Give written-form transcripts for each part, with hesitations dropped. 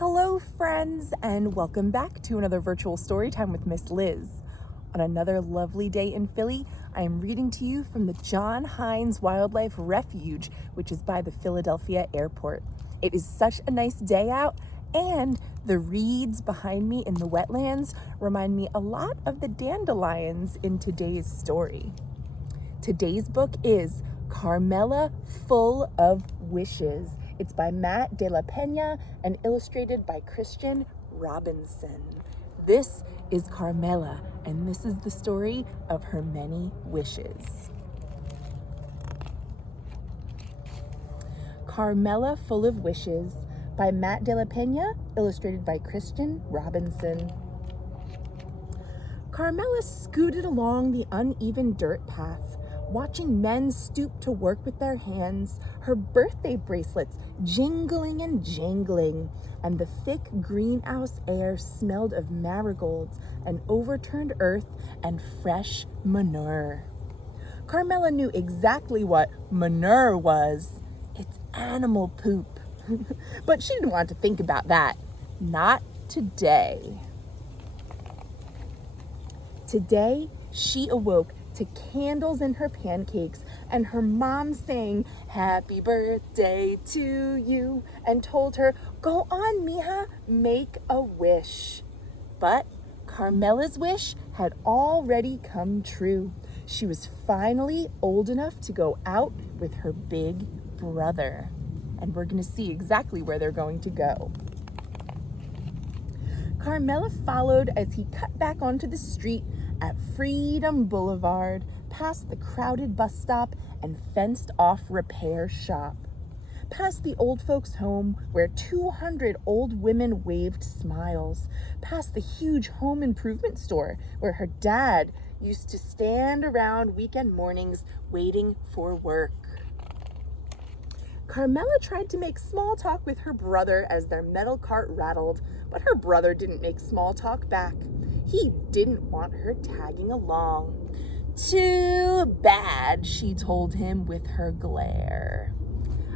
Hello friends, and welcome back to another virtual story time with Miss Liz. On another lovely day in Philly, I am reading to you from the John Hines Wildlife Refuge, which is by the Philadelphia airport. It is such a nice day out, and the reeds behind me in the wetlands remind me a lot of the dandelions in today's story. Today's book is Carmela Full of Wishes. It's by Matt de la Peña and illustrated by Christian Robinson. This is Carmela, and this is the story of her many wishes. Carmela Full of Wishes by Matt de la Peña, illustrated by Christian Robinson. Carmela scooted along the uneven dirt path, watching men stoop to work with their hands, her birthday bracelets jingling and jangling, and the thick greenhouse air smelled of marigolds and overturned earth and fresh manure. Carmela knew exactly what manure was. It's animal poop. But she didn't want to think about that. Not today. Today, she awoke to candles in her pancakes and her mom saying, "Happy birthday to you," and told her, "Go on, mija, make a wish." But Carmela's wish had already come true. She was finally old enough to go out with her big brother. And we're going to see exactly where they're going to go. Carmela followed as he cut back onto the street at Freedom Boulevard, past the crowded bus stop and fenced-off repair shop, past the old folks' home where 200 old women waved smiles, past the huge home improvement store where her dad used to stand around weekend mornings waiting for work. Carmela tried to make small talk with her brother as their metal cart rattled, but her brother didn't make small talk back. He didn't want her tagging along. "Too bad," she told him with her glare.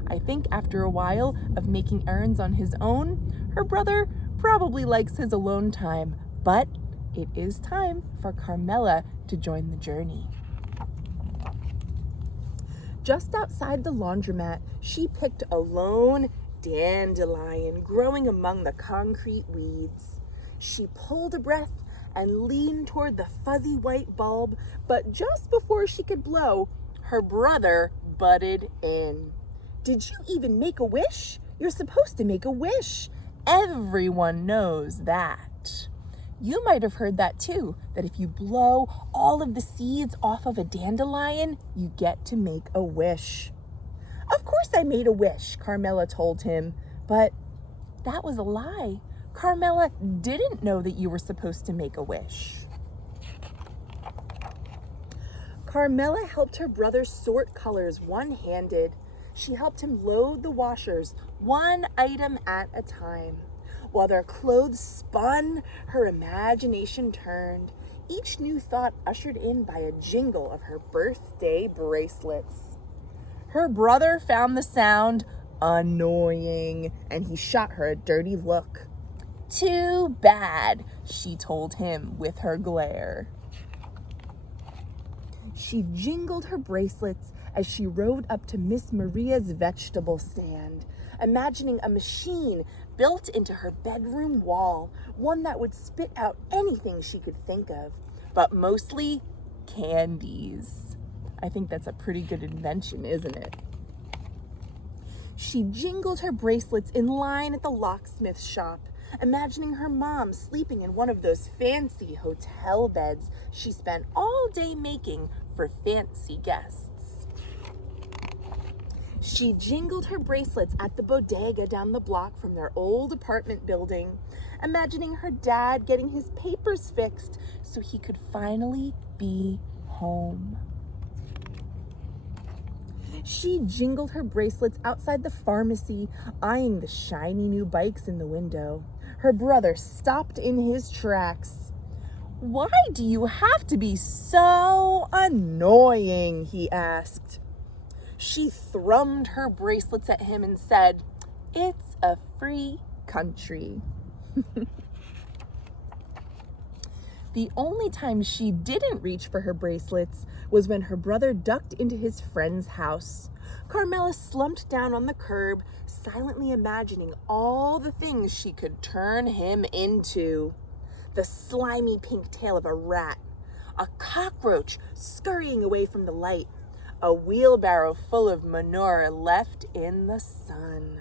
I think after a while of making errands on his own, her brother probably likes his alone time, but it is time for Carmela to join the journey. Just outside the laundromat, she picked a lone dandelion growing among the concrete weeds. She pulled a breath and leaned toward the fuzzy white bulb, but just before she could blow, her brother butted in. "Did you even make a wish? You're supposed to make a wish. Everyone knows that." You might have heard that too, that if you blow all of the seeds off of a dandelion, you get to make a wish. "Of course I made a wish," Carmela told him, but that was a lie. Carmela didn't know that you were supposed to make a wish. Carmela helped her brother sort colors one-handed. She helped him load the washers, one item at a time. While their clothes spun, her imagination turned, each new thought ushered in by a jingle of her birthday bracelets. Her brother found the sound annoying, and he shot her a dirty look. "Too bad," she told him with her glare. She jingled her bracelets as she rode up to Miss Maria's vegetable stand, imagining a machine built into her bedroom wall, one that would spit out anything she could think of, but mostly candies. I think that's a pretty good invention, isn't it? She jingled her bracelets in line at the locksmith shop, imagining her mom sleeping in one of those fancy hotel beds she spent all day making for fancy guests. She jingled her bracelets at the bodega down the block from their old apartment building, imagining her dad getting his papers fixed so he could finally be home. She jingled her bracelets outside the pharmacy, eyeing the shiny new bikes in the window. Her brother stopped in his tracks. "Why do you have to be so annoying?" he asked. She thrummed her bracelets at him and said, "It's a free country. The only time she didn't reach for her bracelets was when her brother ducked into his friend's house. Carmela slumped down on the curb, silently imagining all the things she could turn him into. The slimy pink tail of a rat, a cockroach scurrying away from the light, a wheelbarrow full of manure left in the sun.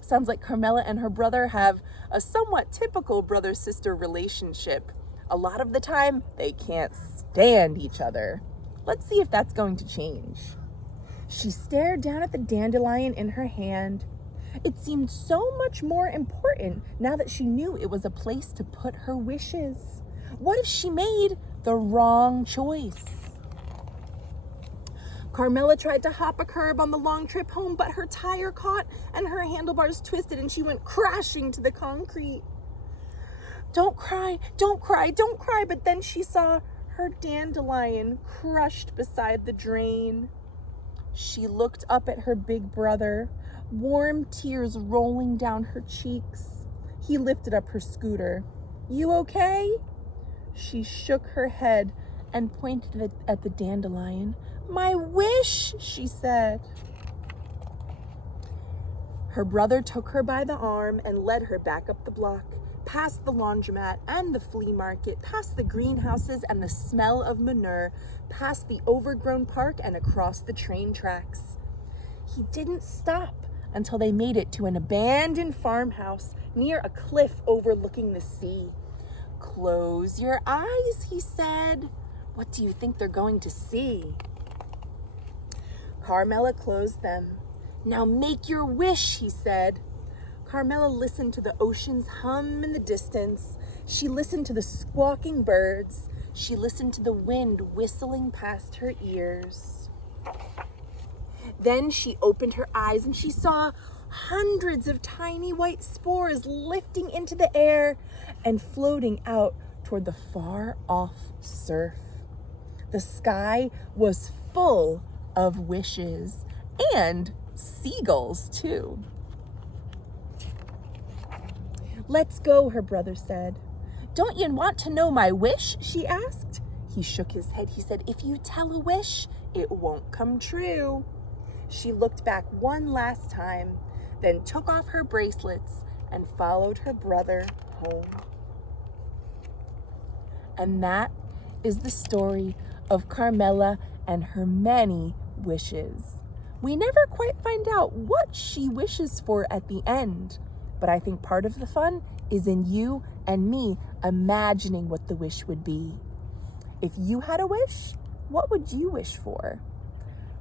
Sounds like Carmela and her brother have a somewhat typical brother-sister relationship. A lot of the time, they can't stand each other. Let's see if that's going to change. She stared down at the dandelion in her hand. It seemed so much more important now that she knew it was a place to put her wishes. What if she made the wrong choice? Carmela tried to hop a curb on the long trip home, but her tire caught and her handlebars twisted and she went crashing to the concrete. Don't cry, don't cry, don't cry. But then she saw her dandelion crushed beside the drain. She looked up at her big brother, warm tears rolling down her cheeks. He lifted up her scooter. You okay? She shook her head and pointed at the dandelion. My wish, she said. Her brother took her by the arm and led her back up the block, past the laundromat and the flea market, past the greenhouses and the smell of manure, past the overgrown park and across the train tracks. He didn't stop until they made it to an abandoned farmhouse near a cliff overlooking the sea. Close your eyes, he said. What do you think they're going to see? Carmela closed them. Now make your wish, he said. Carmela listened to the ocean's hum in the distance. She listened to the squawking birds. She listened to the wind whistling past her ears. Then she opened her eyes and she saw hundreds of tiny white spores lifting into the air and floating out toward the far-off surf. The sky was full of wishes and seagulls too. Let's go, her brother said. Don't you want to know my wish? She asked. He shook his head. He said, if you tell a wish, it won't come true. She looked back one last time, then took off her bracelets and followed her brother home. And that is the story of Carmela and her many wishes. We never quite find out what she wishes for at the end, but I think part of the fun is in you and me imagining what the wish would be. If you had a wish, what would you wish for?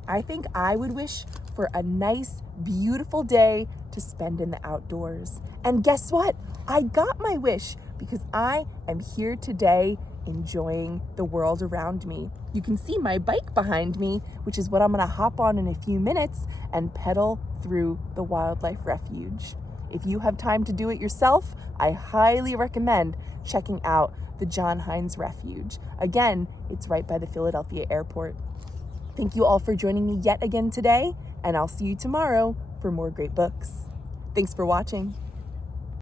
I think I would wish for a nice, beautiful day to spend in the outdoors. And guess what? I got my wish because I am here today enjoying the world around me. You can see my bike behind me, which is what I'm gonna hop on in a few minutes and pedal through the wildlife refuge. If you have time to do it yourself, I highly recommend checking out the John Hines Refuge. Again, it's right by the Philadelphia airport. Thank you all for joining me yet again today, and I'll see you tomorrow for more great books. Thanks for watching.